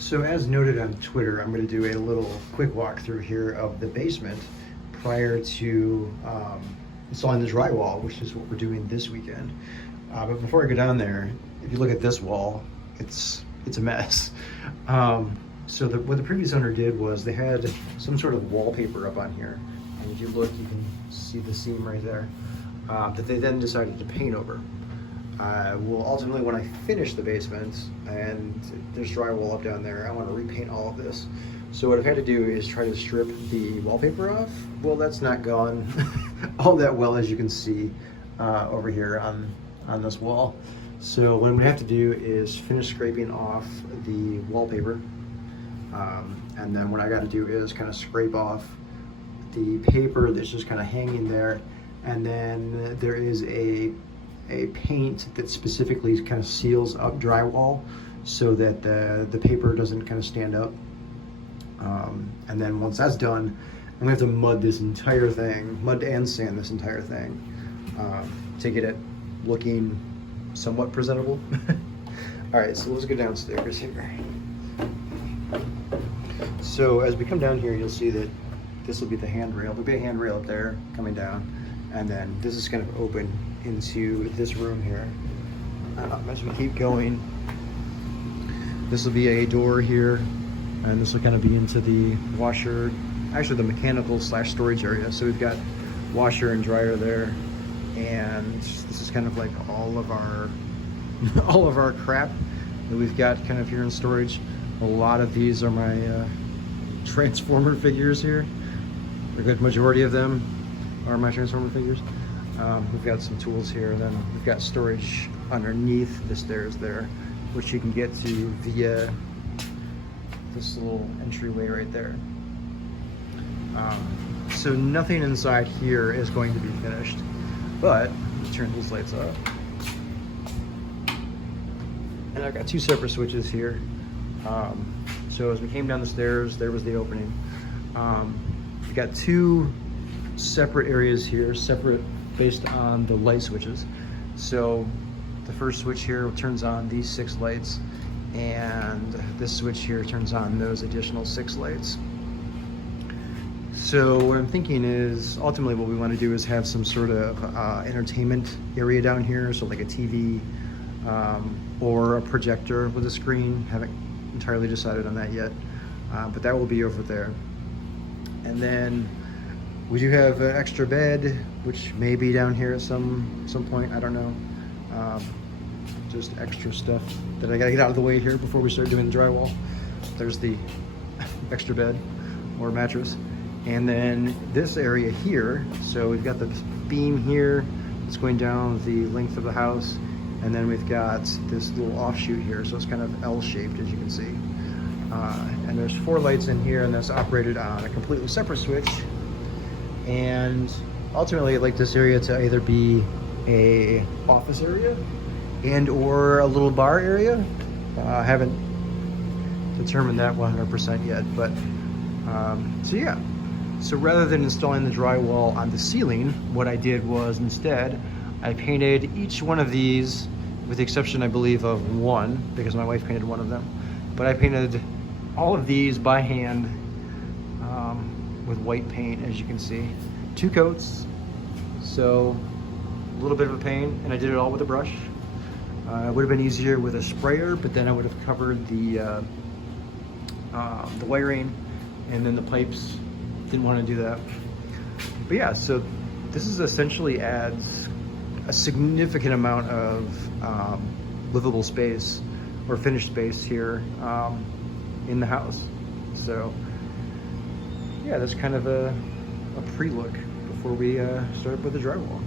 So as noted on Twitter, I'm going to do a little quick walkthrough here of the basement prior to installing the drywall, which is what we're doing this weekend. But before I go down there, if you look at this wall, it's a mess. So what the previous owner did was they had some sort of wallpaper up on here. And if you look, you can see the seam right there, that they then decided to paint over. Well, ultimately, when I finish the basement and there's drywall up down there, I want to repaint all of this. So what I've had to do is try to strip the wallpaper off. Well, that's not gone all that well, as you can see over here on this wall. So what I'm gonna have to do is finish scraping off the wallpaper. And then what I gotta do is kind of scrape off the paper that's just kind of hanging there. And then there is a paint that specifically kind of seals up drywall so that the paper doesn't kind of stand up. And then once that's done, I'm gonna have to mud this entire thing, mud and sand this entire thing, to get it looking somewhat presentable. All right, so let's go downstairs here. So as we come down here, you'll see that this will be the handrail. There'll be a handrail up there coming down, and then this is kind of open into this room here. As we keep going, this will be a door here, and this will kind of be into the washer, actually the mechanical / storage area. So we've got washer and dryer there, and this is kind of like all of our crap that we've got kind of here in storage. A lot of these are my Transformer figures here. A good majority of them are my Transformer figures. We've got some tools here, and then we've got storage underneath the stairs there, which you can get to via this little entryway right there. So nothing inside here is going to be finished, but let's turn these lights up. And I've got two separate switches here. So as we came down the stairs, there was the opening. We've got two separate areas here, separate based on the light switches. So the first switch here turns on these 6 lights, and this switch here turns on those additional 6 lights. So what I'm thinking is, ultimately what we want to do is have some sort of entertainment area down here, so like a TV or a projector with a screen. Haven't entirely decided on that yet, but that will be over there. And then we do have an extra bed, which may be down here at some point, I don't know. Just extra stuff that I gotta get out of the way here before we start doing the drywall. There's the extra bed or mattress. And then this area here, so we've got the beam here, it's going down the length of the house, and then we've got this little offshoot here, so it's kind of L-shaped, as you can see. And there's 4 lights in here, and that's operated on a completely separate switch. And ultimately, I'd like this area to either be a office area and or a little bar area. I haven't determined that 100% yet, but so yeah. So rather than installing the drywall on the ceiling, what I did was instead I painted each one of these, with the exception, I believe, of one, because my wife painted one of them. But I painted all of these by hand with white paint, as you can see. 2 coats, so a little bit of a pain, and I did it all with a brush. It would have been easier with a sprayer, but then I would have covered the wiring and then the pipes. Didn't want to do that. But yeah, so this is essentially adds a significant amount of livable space or finished space here in the house. So yeah, that's kind of a pre-look before we start with the drywall.